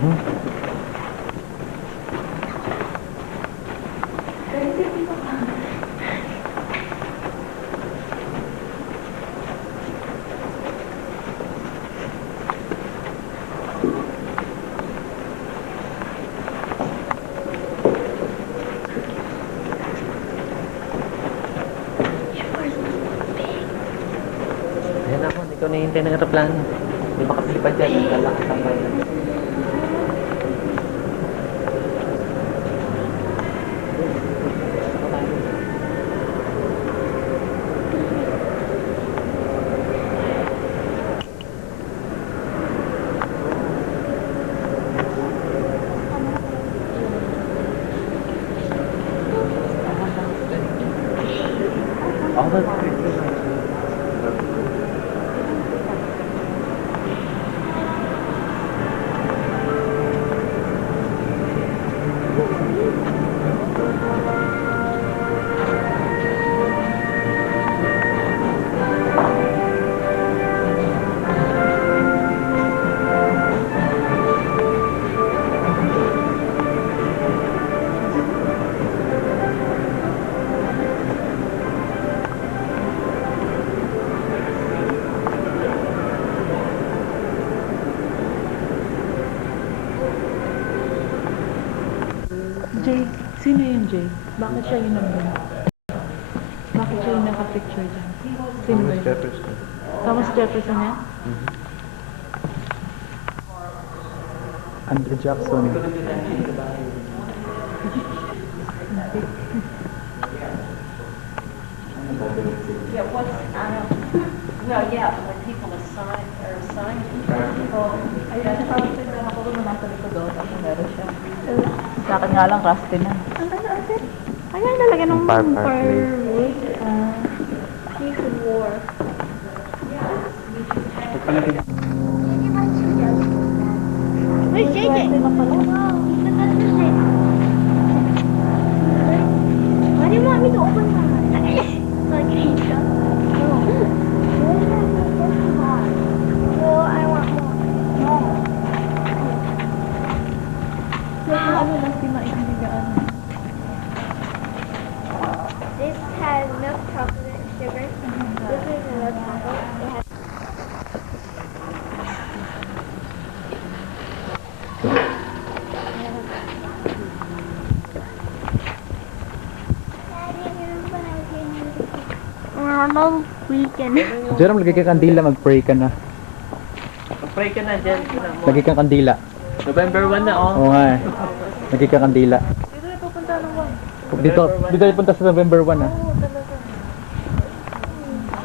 Ayan ako, ikaw nahihintay ng aeroplano. Hindi makasilipad dyan, lalakas ang bayan. Jay, sino yung Jay? Bakit siya yung nandun? Bakit siya yung nakapicture dyan? Sino ba yun? Jefferson. Thomas Jefferson yan? Andrew Jackson. Yeah, what's, well, yeah, when people assign, or assign people, Ayun, parang tinanong ako kung nasa likod doon. Ako meron siya. Sa akin nga lang, rusty na. Ang ano ate? Ayan talaga ng firewood. Cheese and war. Where's JJ? Why do you want me to open my eyes? Okay, no. Well, I want more. No. Ano lang, si maibigaan. This has milk chocolate sugar. This is milk chocolate. It has normal weekend. Diyan lagay ka kandila, mag-pray ka na. Mag-pray ka na dyan. Lagay ka kandila. November 1 na, oh. Oo nga eh. Lagay ka kandila. Dito na pupunta ng one. Dito tayo punta sa November 1 ah. Oo, talaga.